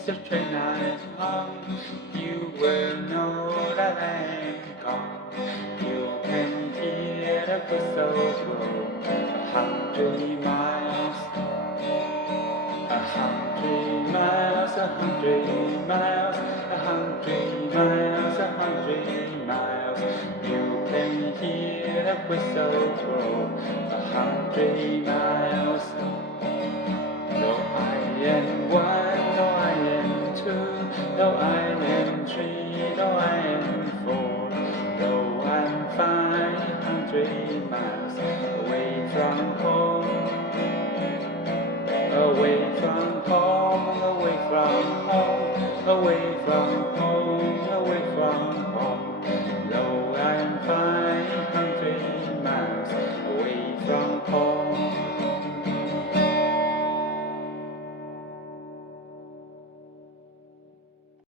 miss your train I'm on, you will know that I'm gone. You can hear the whistle blow 100 miles, 100 miles, 100 miles, 100 miles, 100 miles. You can hear the whistle blow 100 miles. Though I am one, though I am two, though I am three, though I am four, though I'm 500 miles away from home, away from home, away from home, away